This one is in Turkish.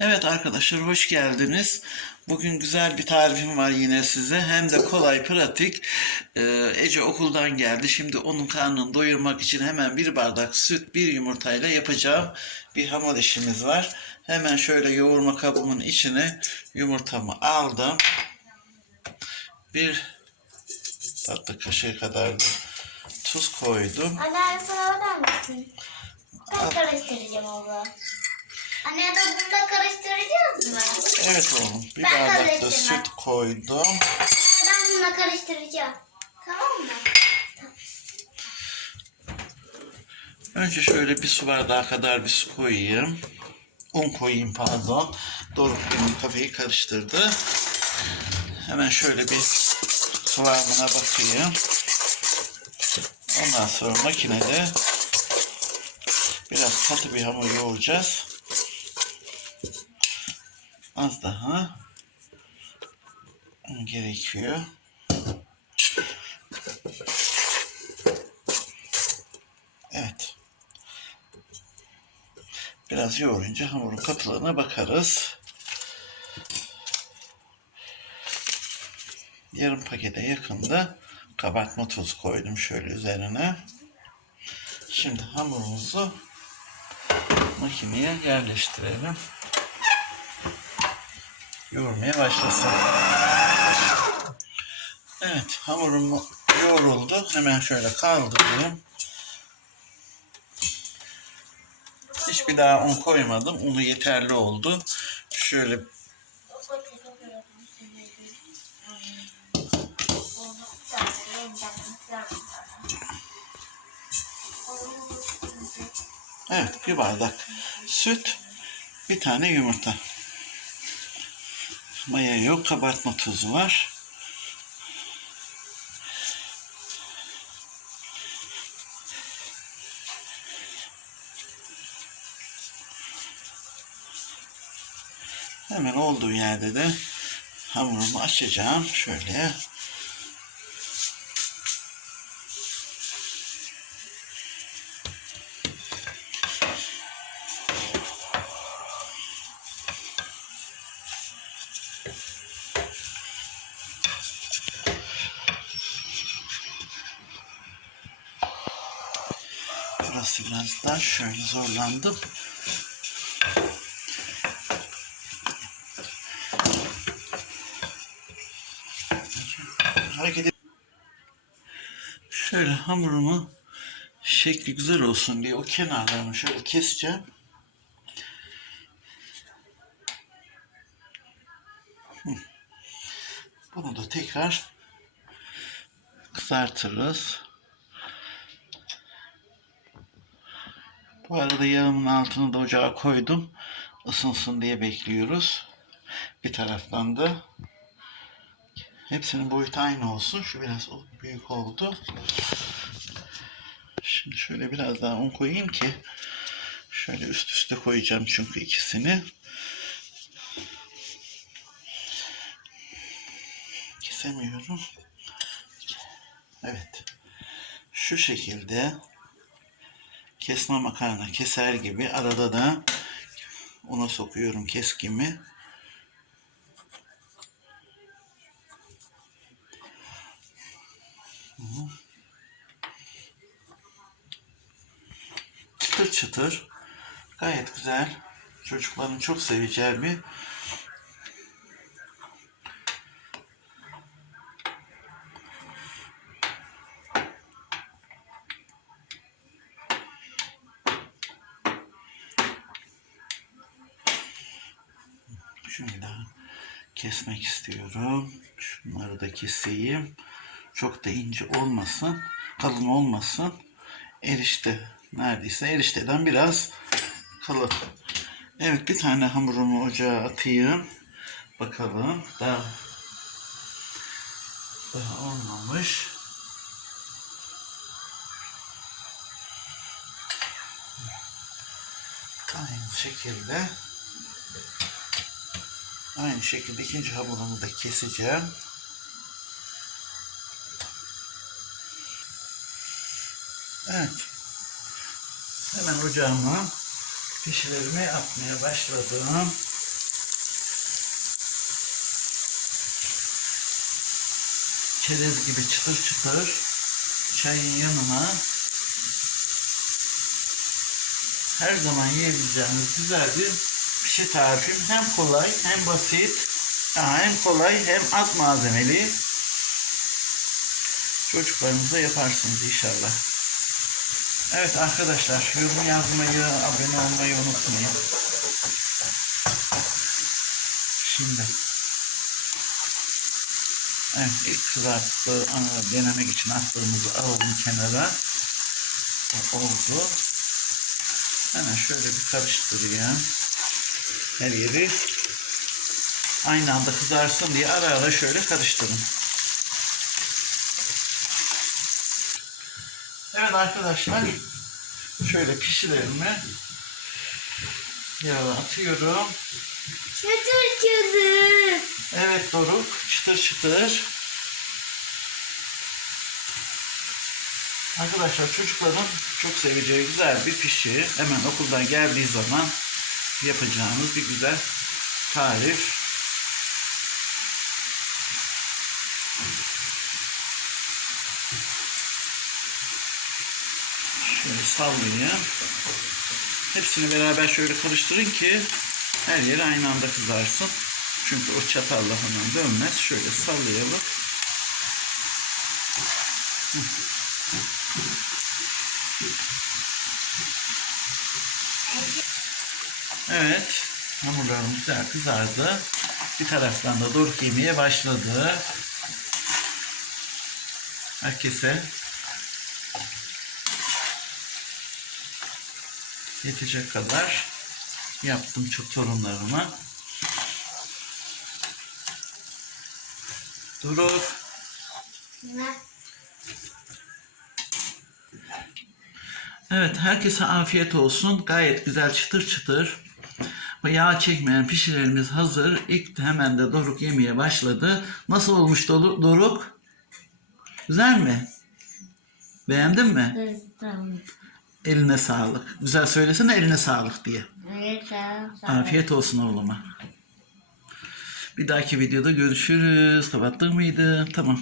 Evet arkadaşlar hoş geldiniz. Bugün güzel bir tarifim var yine size. Hem de kolay, pratik. Ee, Ece okuldan geldi. Şimdi onun karnını doyurmak için hemen bir bardak süt, bir yumurtayla yapacağım bir hamur işimiz var. Hemen şöyle yoğurma kabımın içine yumurtamı aldım. Bir tatlı kaşığı kadar da tuz koydum. Anne sana bakar mısın? Ben karıştıracağım onu. Anne da bunda karıştıracağız mı? Evet oğlum bir Ben bardak da karıştırmam. süt koydum. Ben bununla karıştıracağım. Tamam mı? Önce şöyle bir su bardağı kadar bir su koyayım. Un koyayım pardon. Doruk benim kafayı karıştırdı. Hemen şöyle bir kıvamına bakayım. Ondan sonra makinede biraz katı bir hamur yoğuracağız. Az daha gerekiyor. Evet. Biraz yoğurunca hamurun katılığına bakarız. Yarım pakete yakında kabartma tozu koydum şöyle üzerine. Şimdi hamurumuzu makineye yerleştirelim. Yoğurmaya başlasın. Evet hamurum yoğruldu. Hemen şöyle kaldırayım. Hiçbir daha un koymadım. Unu yeterli oldu. Şöyle evet bir bardak süt, bir tane yumurta. Maya yok, kabartma tozu var. Hemen olduğu yerde de hamurumu açacağım. Şöyle. Burası biraz daha şöyle zorlandım. hareket et- Şöyle hamurumu şekli güzel olsun diye o kenarlarını şöyle keseceğim. Bunu da tekrar kızartırız. Bu arada yağımın altını da ocağa koydum. Isınsın diye bekliyoruz. Bir taraftan da Hepsinin boyutu aynı olsun. Şu biraz büyük oldu. Şimdi şöyle biraz daha un koyayım ki şöyle üst üste koyacağım çünkü ikisini. Kesemiyorum. Evet. Şu şekilde kesme makarna keser gibi arada da una sokuyorum keskimi. çıtır çıtır. Gayet güzel. Çocukların çok seveceği bir Şunu daha kesmek istiyorum. Şunları da keseyim. Çok da ince olmasın. Kalın olmasın. Erişte neredeyse erişteden biraz kalın. Evet bir tane hamurumu ocağa atayım. Bakalım. Daha, daha olmamış. Aynı şekilde Aynı şekilde ikinci hamurumu da keseceğim. Evet. Hemen ocağıma pişilerimi atmaya başladım. Çerez gibi çıtır çıtır çayın yanına her zaman yiyebileceğiniz güzel bir pişi tarifim. Hem kolay hem basit. Hem kolay hem az malzemeli. Çocuklarınıza yaparsınız inşallah. Evet arkadaşlar yorum yazmayı, abone olmayı unutmayın. Şimdi Evet ilk kızarttığı denemek için attığımızı alalım kenara. Oldu. Hemen şöyle bir karıştırayım. Her yeri aynı anda kızarsın diye ara ara şöyle karıştırın. Evet arkadaşlar şöyle pişilerimi yağa atıyorum. Çıtır çıtır. Evet Doruk çıtır çıtır. Arkadaşlar çocukların çok seveceği güzel bir pişi. Hemen okuldan geldiği zaman yapacağımız bir güzel tarif. Şöyle sallayayım. Hepsini beraber şöyle karıştırın ki her yeri aynı anda kızarsın. Çünkü o çatalla hemen dönmez. Şöyle sallayalım. Evet. Hamurlarımız güzel kızardı. Bir taraftan da doruk yemeye başladı. Herkese yetecek kadar yaptım çok torunlarıma. Ne? Evet, herkese afiyet olsun. Gayet güzel çıtır çıtır. Yağ çekmeyen pişilerimiz hazır. İlk hemen de Doruk yemeye başladı. Nasıl olmuş Doruk? Güzel mi? Beğendin mi? Tamam. Eline sağlık. Güzel söylesene eline sağlık diye. Evet tamam. Afiyet olsun oğluma. Bir dahaki videoda görüşürüz. Kapattın mıydı? Tamam.